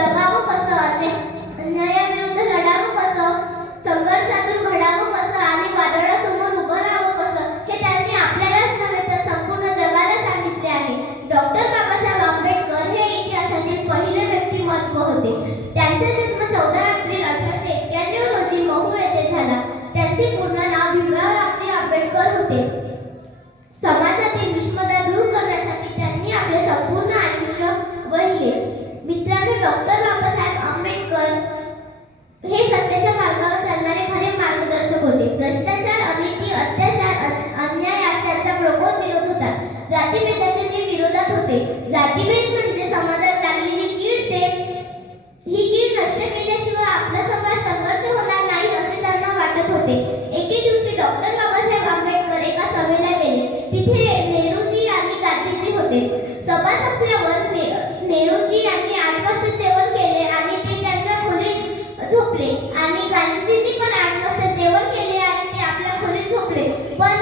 जगावं कसं? आणि अन्यायाविरुद्ध लढावं कसं? संघर्षातून घडावं कसं? आणि वादळासमोर उभं राहावं कसं? हे त्यांनी आपल्यालाच नव्हे तर संपूर्ण जगाला सांगितले आहे. डॉक्टर बाबासाहेब आंबेडकर हे इतिहासातील पहिले व्यक्तिमत्व होते. त्यांचा जन्म चौदा एप्रिल अठराशे एक्क्याण्णव रोजी महू येथे झाला. त्यांचे पूर्ण नाव भीमराव रामजी आंबेडकर होते. प्रबळ होता जातीभेदाचे ते विरोधात होते जातीभेद म्हणजे समाजात लागलेली कीड ते ही कीड नष्ट केल्याशिवाय आपला समाज संघर्ष होणार नाही असे त्यांना वाटत होते. एके दिवशी डॉक्टर बाबासाहेब आंबेडकर एका सभेला गेले. तिथे नेहरूजी आणि गांधीजी होते. सभा संपल्यावर नेहरूजी यांनी आठ वाजता जेवण केले आणि ते त्यांच्या खोलीत झोपले. आणि गांधीजींनी पण आठ वाजता जेवण केले आणि ते आपल्या खोलीत झोपले. पण